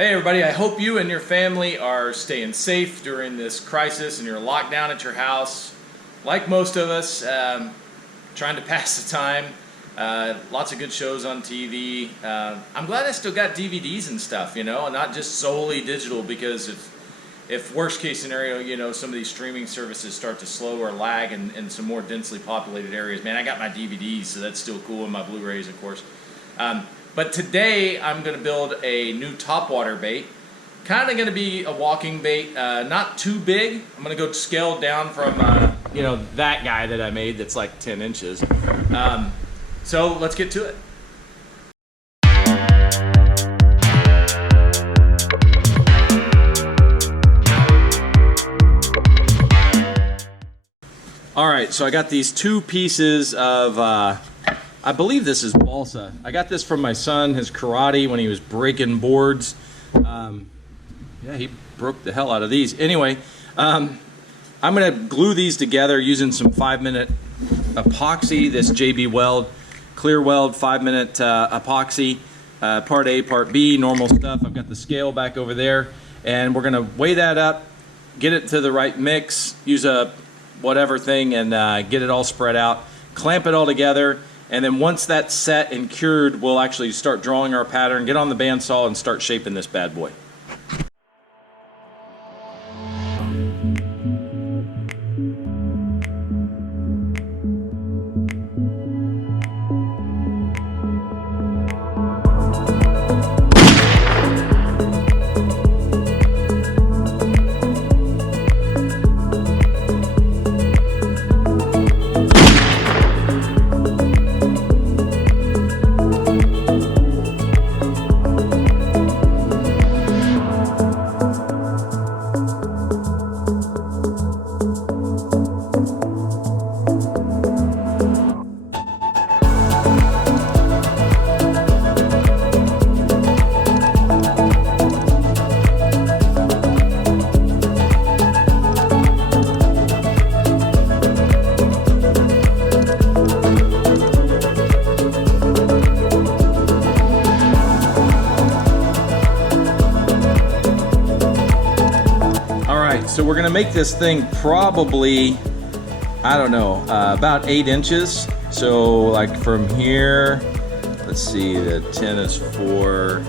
Hey everybody, I hope you and your family are staying safe during this crisis and you're locked down at your house. Like most of us, trying to pass the time. Lots of good shows on TV. I'm glad I still got DVDs and stuff, and not just solely digital, because if worst case scenario, some of these streaming services start to slow or lag in some more densely populated areas, man, I got my DVDs, so that's still cool, and my Blu-rays, of course. But today I'm going to build a new topwater bait. Kind of going to be a walking bait, not too big. I'm going to go scale down from, that guy that I made that's like 10 inches. So let's get to it. All right, so I got these two pieces of, I believe this is balsa. I got this from my son, his karate, when he was breaking boards. Yeah, he broke the hell out of these. Anyway, I'm going to glue these together using some 5-minute epoxy, this JB Weld, Clear Weld 5-minute epoxy, part A, part B, normal stuff. I've got the scale back over there, and we're going to weigh that up, get it to the right mix, use a whatever thing, and get it all spread out, clamp it all together. And then once that's set and cured, we'll actually start drawing our pattern, get on the bandsaw, and start shaping this bad boy. So we're gonna make this thing probably, I don't know, about 8 inches. So like from here, let's see, the 10 is 4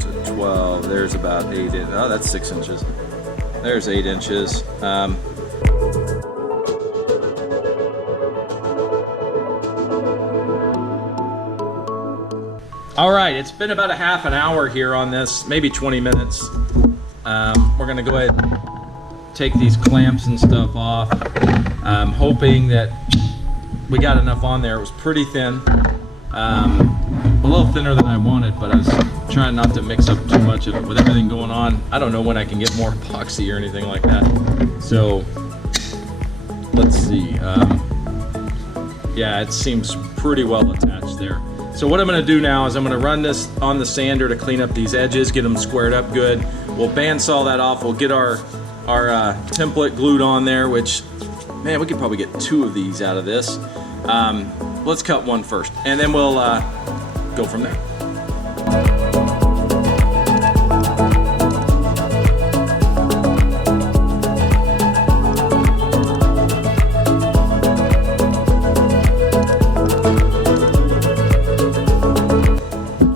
to 12. There's about 8 inches. Oh, that's 6 inches. There's 8 inches. All right, it's been about a half an hour here on this, maybe 20 minutes. We're gonna go ahead and take these clamps and stuff off. I'm hoping that we got enough on there. It was pretty thin, a little thinner than I wanted, but I was trying not to mix up too much of it with everything going on. I don't know when I can get more epoxy or anything like that. So let's see. Yeah, it seems pretty well attached there. So what I'm going to do now is I'm going to run this on the sander to clean up these edges, get them squared up good. We'll bandsaw that off. We'll get our template glued on there, which, man, we could probably get 2 of these out of this. Let's cut one first, and then we'll go from there.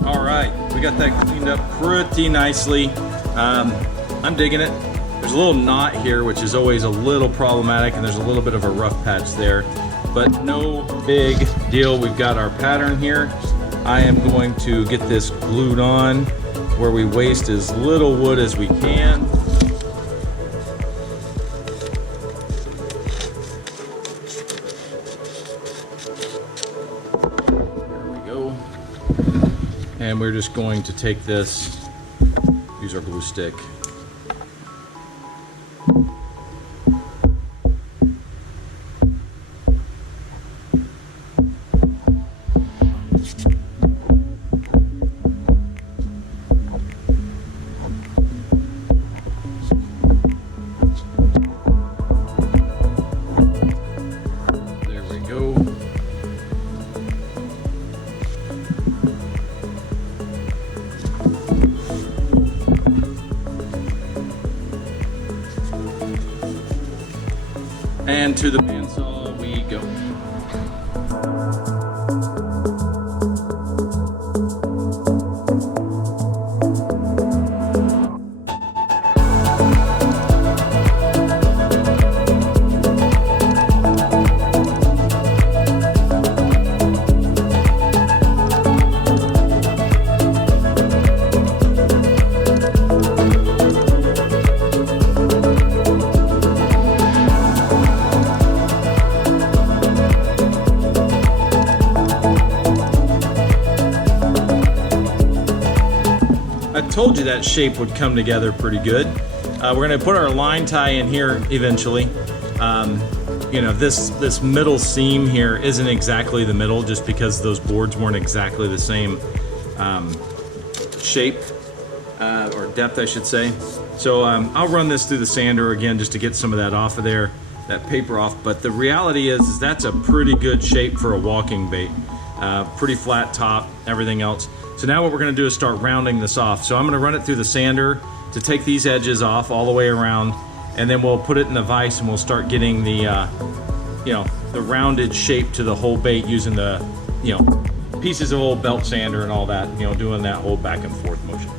All right, we got that cleaned up pretty nicely. I'm digging it. There's a little knot here, which is always a little problematic, and there's a little bit of a rough patch there, but no big deal. We've got our pattern here. I am going to get this glued on where we waste as little wood as we can. There we go. And we're just going to take this, use our glue stick. And to the bandsaw we go. I told you that shape would come together pretty good. We're going to put our line tie in here eventually. You know, this middle seam here isn't exactly the middle just because those boards weren't exactly the same shape or depth, I should say. So I'll run this through the sander again just to get some of that off of there, that paper off. But the reality is that's a pretty good shape for a walking bait. Pretty flat top, everything else. So now what we're going to do is start rounding this off. So I'm going to run it through the sander to take these edges off all the way around, and then we'll put it in the vise and we'll start getting the, you know, the rounded shape to the whole bait using the, you know, pieces of old belt sander and all that, you know, doing that whole back and forth motion.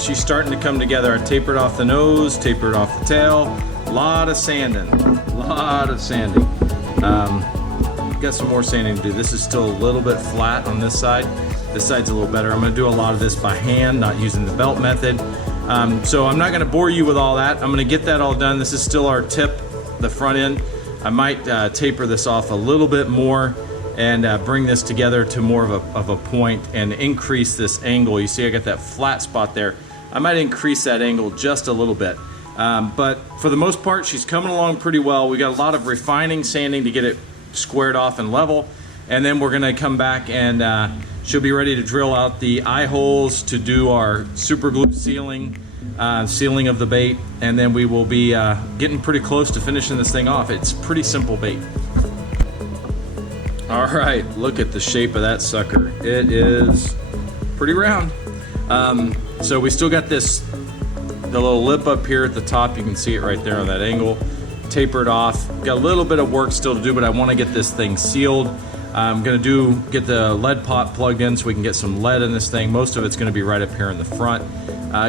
She's starting to come together. I tapered off the nose, tapered off the tail. A lot of sanding, got some more sanding to do. This is still a little bit flat on this side. This side's a little better. I'm gonna do a lot of this by hand, not using the belt method. So I'm not gonna bore you with all that. I'm gonna get that all done. This is still our tip, the front end. I might taper this off a little bit more and bring this together to more of a point and increase this angle. You see I got that flat spot there. I might increase that angle just a little bit. But for the most part, she's coming along pretty well. We got a lot of refining sanding to get it squared off and level. And then we're gonna come back and she'll be ready to drill out the eye holes to do our super glue sealing of the bait. And then we will be getting pretty close to finishing this thing off. It's pretty simple bait. All right, look at the shape of that sucker. It is pretty round. So we still got the little lip up here at the top. You can see it right there on that angle. Tapered off. Got a little bit of work still to do, but I want to get this thing sealed. I'm gonna get the lead pot plugged in so we can get some lead in this thing. Most of it's gonna be right up here in the front.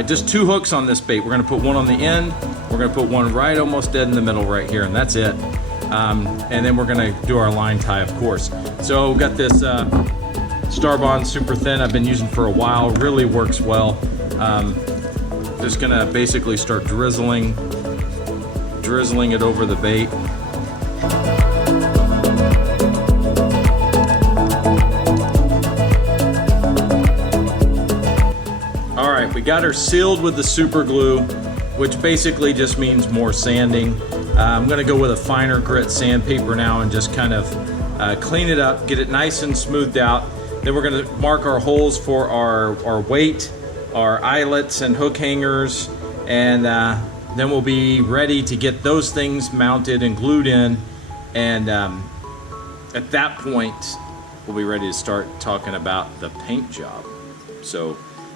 Just 2 hooks on this bait. We're gonna put one on the end. We're gonna put one right almost dead in the middle right here, and that's it. And then we're gonna do our line tie, of course. So got this Starbond super thin I've been using for a while. Really works well. Just gonna basically start drizzling it over the bait. All right, we got her sealed with the super glue, which basically just means more sanding. I'm gonna go with a finer grit sandpaper now and just kind of clean it up, get it nice and smoothed out. Then we're gonna mark our holes for our weight, our eyelets and hook hangers, and then we'll be ready to get those things mounted and glued in. And at that point, we'll be ready to start talking about the paint job. So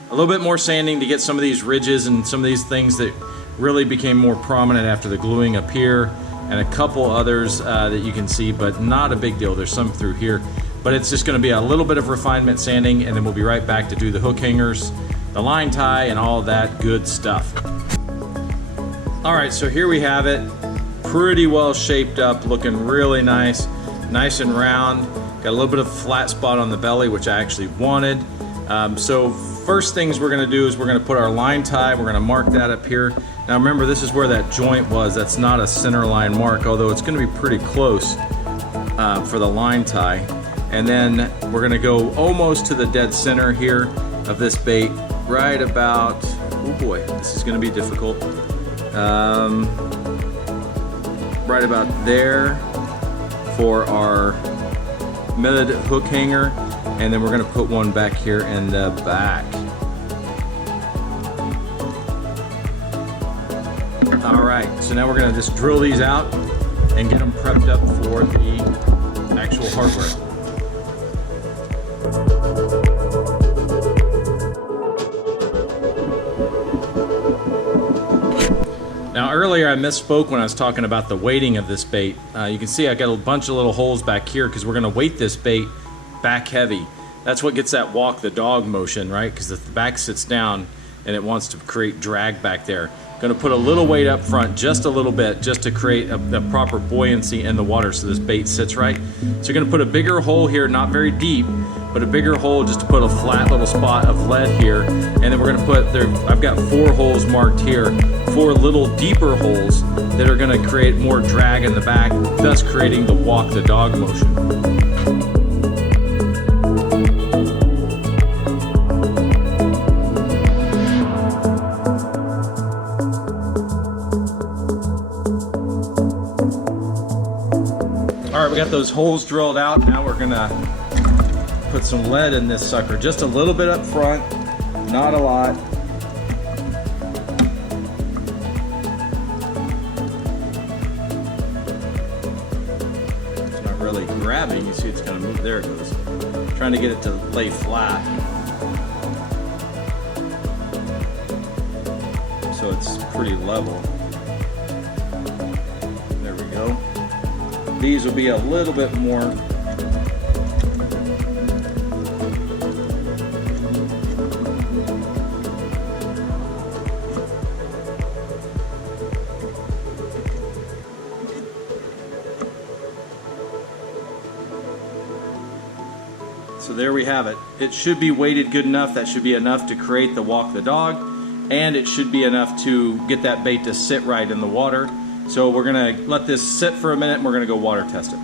a little bit more sanding to get some of these ridges and some of these things that really became more prominent after the gluing up here, and a couple others that you can see, but not a big deal. There's some through here, but it's just gonna be a little bit of refinement sanding, and then we'll be right back to do the hook hangers, the line tie, and all that good stuff. All right, so here we have it. Pretty well shaped up, looking really nice and round. Got a little bit of flat spot on the belly, which I actually wanted. So first things we're gonna do is we're gonna put our line tie. We're gonna mark that up here. Now remember, this is where that joint was. That's not a center line mark, although it's gonna be pretty close for the line tie. And then we're gonna go almost to the dead center here of this bait right about, oh boy, this is going to be difficult. Right about there for our mid hook hanger, and then we're going to put one back here in the back. All right, so now we're going to just drill these out and get them prepped up for the actual hardware. Now earlier I misspoke when I was talking about the weighting of this bait. You can see I got a bunch of little holes back here because we're going to weight this bait back heavy. That's what gets that walk the dog motion, right? Because the back sits down and it wants to create drag back there. Going to put a little weight up front, just a little bit, just to create a proper buoyancy in the water so this bait sits right. So you're going to put a bigger hole here, not very deep, but a bigger hole just to put a flat little spot of lead here. And then we're going to put there, I've got 4 holes marked here, 4 little deeper holes that are going to create more drag in the back, thus creating the walk the dog motion. All right, we got those holes drilled out. Now we're gonna put some lead in this sucker, just a little bit up front, not a lot. It's not really grabbing. You see it's gonna move. There it goes. Trying to get it to lay flat. So it's pretty level. There we go. These will be a little bit more so there we have it. It should be weighted good enough. That should be enough to create the walk the dog, and it should be enough to get that bait to sit right in the water. So we're gonna let this sit for a minute and we're gonna go water test it.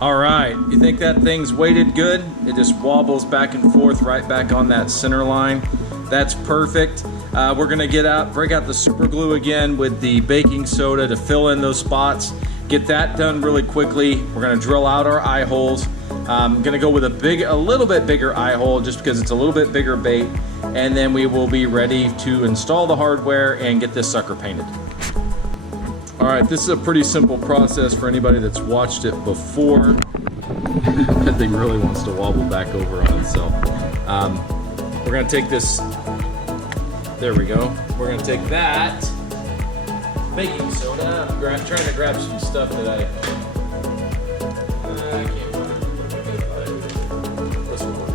All right, you think that thing's weighted good? It just wobbles back and forth right back on that center line. That's perfect. We're gonna break out the super glue again with the baking soda to fill in those spots. Get that done really quickly. We're gonna drill out our eye holes. I'm gonna go with a little bit bigger eye hole just because it's a little bit bigger bait, and then we will be ready to install the hardware and get this sucker painted. All right, this is a pretty simple process for anybody that's watched it before. That thing really wants to wobble back over on itself. We're gonna take this, there we go. We're gonna take that baking soda. I'm trying to grab some stuff that I can't find. This will work.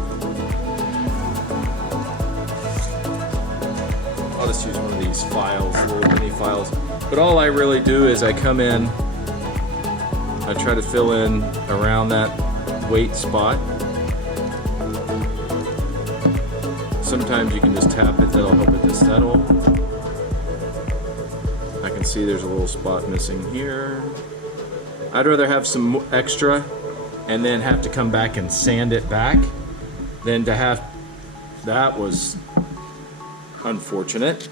I'll just use one of these files, little mini files. But all I really do is I come in, I try to fill in around that weight spot. Sometimes you can just tap it, that'll help it to settle. I can see there's a little spot missing here. I'd rather have some extra and then have to come back and sand it back than to have, that was unfortunate.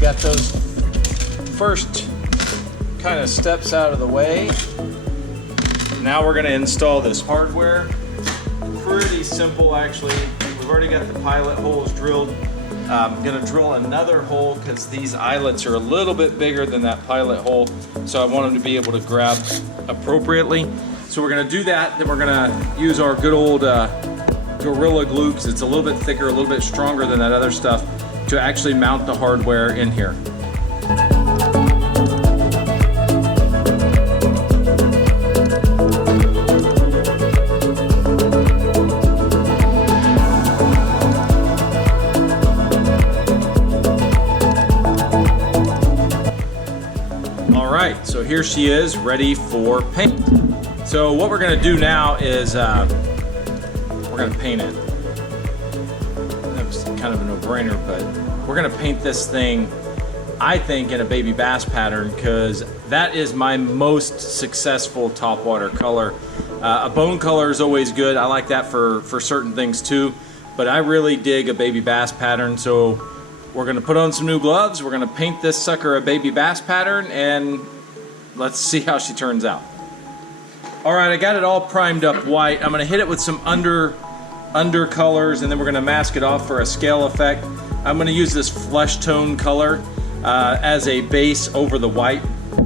Got those first kind of steps out of the way. Now we're going to install this hardware. Pretty simple actually. We've already got the pilot holes drilled. I'm going to drill another hole because these eyelets are a little bit bigger than that pilot hole, so I want them to be able to grab appropriately. So we're going to do that, then we're going to use our good old Gorilla Glue because it's a little bit thicker, a little bit stronger than that other stuff, to actually mount the hardware in here. All right, so here she is, ready for paint. So what we're gonna do now is we're gonna paint it. That was kind of a no-brainer, but we're gonna paint this thing, I think, in a baby bass pattern, because that is my most successful topwater color. A bone color is always good. I like that for certain things too, but I really dig a baby bass pattern. So we're gonna put on some new gloves, we're gonna paint this sucker a baby bass pattern, and let's see how she turns out. All right, I got it all primed up white. I'm gonna hit it with some under colors, and then we're gonna mask it off for a scale effect. I'm gonna use this flesh tone color as a base over the white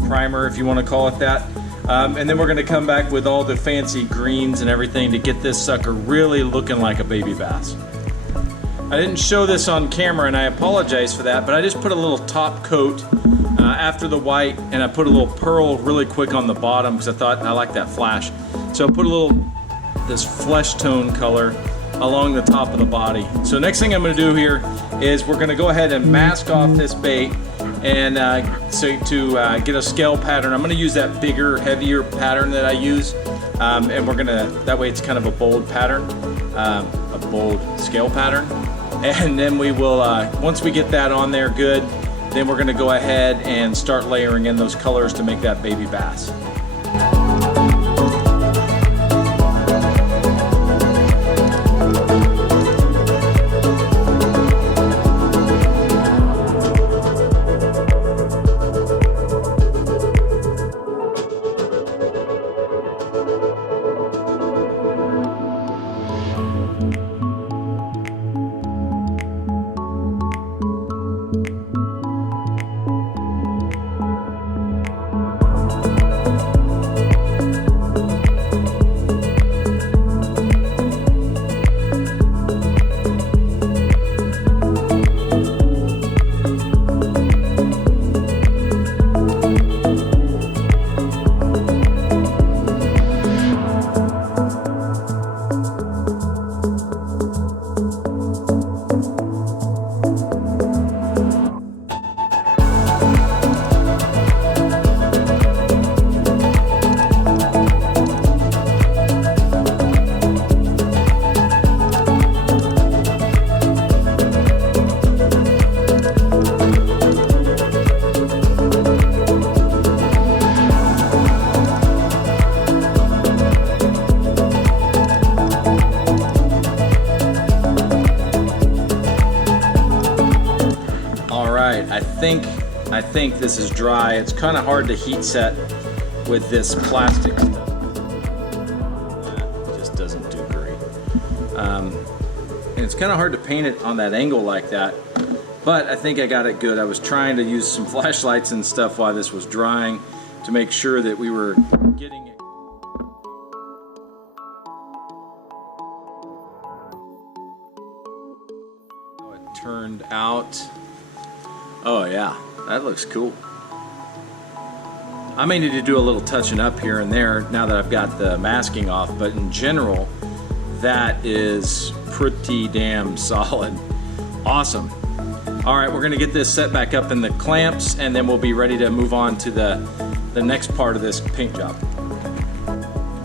primer, if you wanna call it that. And then we're gonna come back with all the fancy greens and everything to get this sucker really looking like a baby bass. I didn't show this on camera, and I apologize for that, but I just put a little top coat after the white, and I put a little pearl really quick on the bottom because I thought I like that flash. So I put this flesh tone color along the top of the body. So next thing I'm gonna do here is we're gonna go ahead and mask off this bait, and so to get a scale pattern, I'm gonna use that bigger, heavier pattern that I use, and we're gonna, that way it's kind of a bold pattern, a bold scale pattern. And then we will, once we get that on there good, then we're gonna go ahead and start layering in those colors to make that baby bass. I think this is dry. It's kind of hard to heat set with this plastic stuff. It just doesn't do great. And it's kind of hard to paint it on that angle like that, but I think I got it good. I was trying to use some flashlights and stuff while this was drying to make sure that we were getting it. How it turned out. Oh yeah, that looks cool. I may need to do a little touching up here and there now that I've got the masking off, but in general, that is pretty damn solid. Awesome. All right, we're gonna get this set back up in the clamps, and then we'll be ready to move on to the next part of this paint job.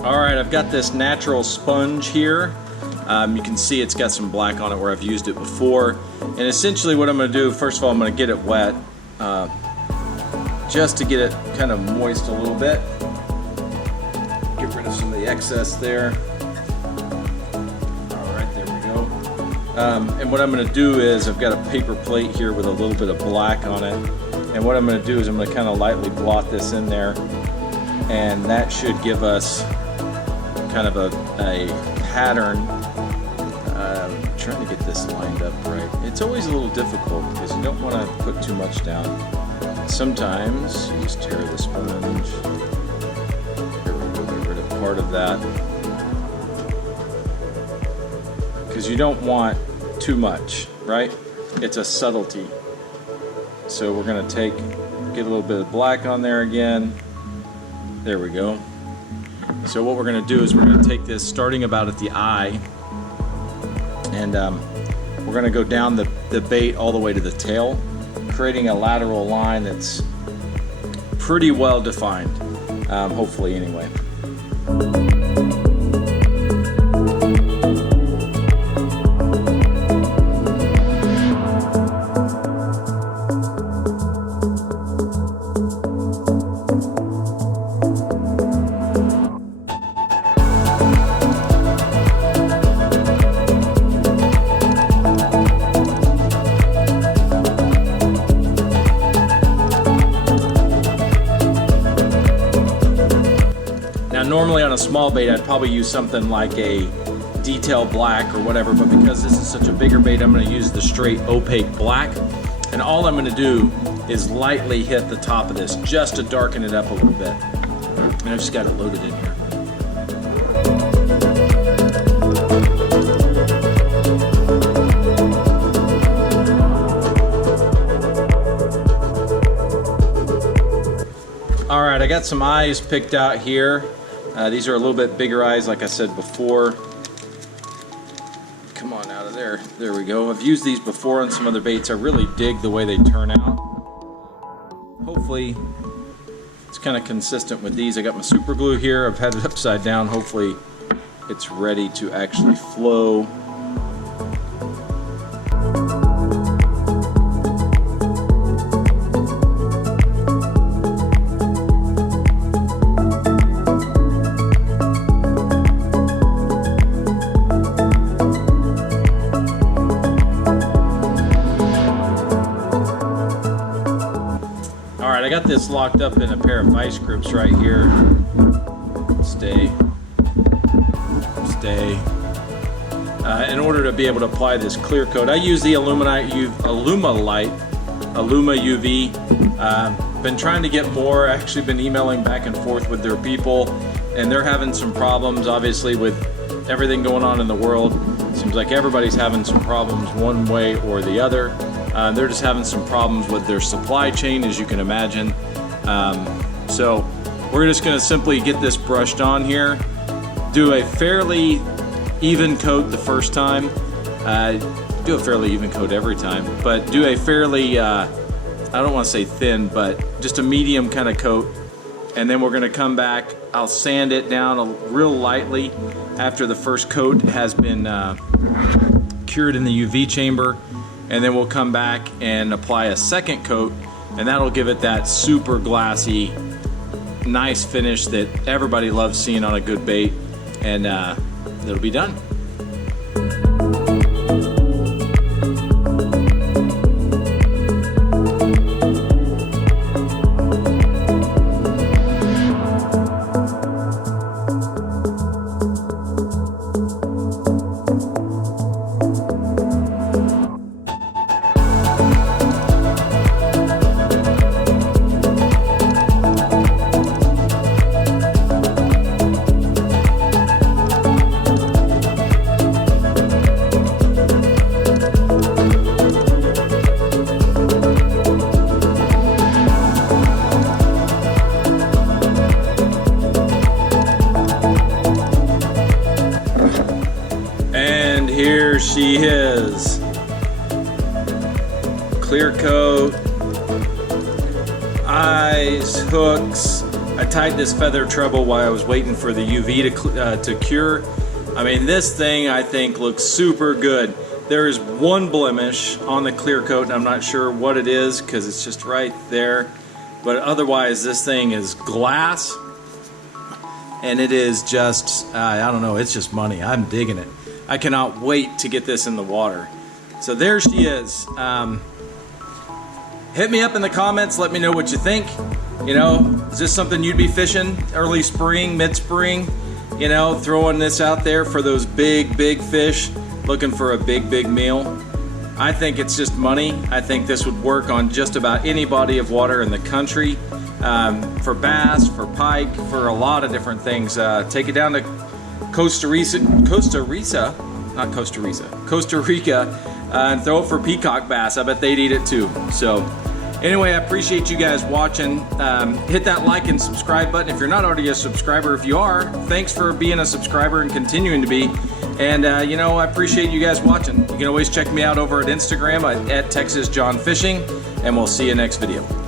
All right, I've got this natural sponge here. You can see it's got some black on it where I've used it before. And essentially what I'm gonna do, first of all, I'm gonna get it wet, just to get it kind of moist a little bit. Get rid of some of the excess there. All right, there we go. And what I'm gonna do is, I've got a paper plate here with a little bit of black on it. And what I'm gonna do is I'm gonna kind of lightly blot this in there. And that should give us kind of a pattern. Trying to get this lined up right. It's always a little difficult because you don't want to put too much down. Sometimes you just tear the sponge. Here we go, get rid of part of that. Because you don't want too much, right? It's a subtlety. So we're going to get a little bit of black on there again. There we go. So what we're going to do is we're going to take this starting about at the eye, and we're going to go down the bait all the way to the tail, creating a lateral line that's pretty well defined, hopefully anyway. Normally on a small bait I'd probably use something like a detail black or whatever, but because this is such a bigger bait, I'm going to use the straight opaque black, and all I'm going to do is lightly hit the top of this just to darken it up a little bit. And I've just got it loaded in here. All right, I got some eyes picked out here. These are a little bit bigger eyes, like I said before. Come on out of there. There we go. I've used these before on some other baits. I really dig the way they turn out. Hopefully, it's kind of consistent with these. I got my super glue here. I've had it upside down. Hopefully, it's ready to actually flow. I got this locked up in a pair of vice grips right here. Stay. In order to be able to apply this clear coat, I use the Illuma UV. Been trying to get more. Actually been emailing back and forth with their people, and they're having some problems, obviously, with everything going on in the world. Seems like everybody's having some problems one way or the other. They're just having some problems with their supply chain, as you can imagine. So we're just going to simply get this brushed on here, do a fairly even coat the first time, do a fairly even coat every time, but do a fairly, I don't want to say thin, but just a medium kind of coat. And then we're going to come back, I'll sand it down real lightly after the first coat has been cured in the UV chamber. And then we'll come back and apply a second coat, and that'll give it that super glassy, nice finish that everybody loves seeing on a good bait, and it'll be done. Here she is. Clear coat, eyes, hooks. I tied this feather treble while I was waiting for the UV to cure. I mean, this thing I think looks super good. There is one blemish on the clear coat, and I'm not sure what it is because it's just right there. But otherwise, this thing is glass, and it is just, I don't know, it's just money. I'm digging it. I cannot wait to get this in the water. So there she is. Hit me up in the comments. Let me know what you think. You know, is this something you'd be fishing early spring, mid-spring? You know, throwing this out there for those big, big fish, looking for a big, big meal. I think it's just money. I think this would work on just about any body of water in the country. For bass, for pike, for a lot of different things. Take it down to Costa Rica, and throw it for peacock bass. I bet they'd eat it too. So anyway, I appreciate you guys watching. Hit that like and subscribe button if you're not already a subscriber. If you are, thanks for being a subscriber and continuing to be. And you know, I appreciate you guys watching. You can always check me out over at Instagram at Texas John Fishing, and we'll see you next video.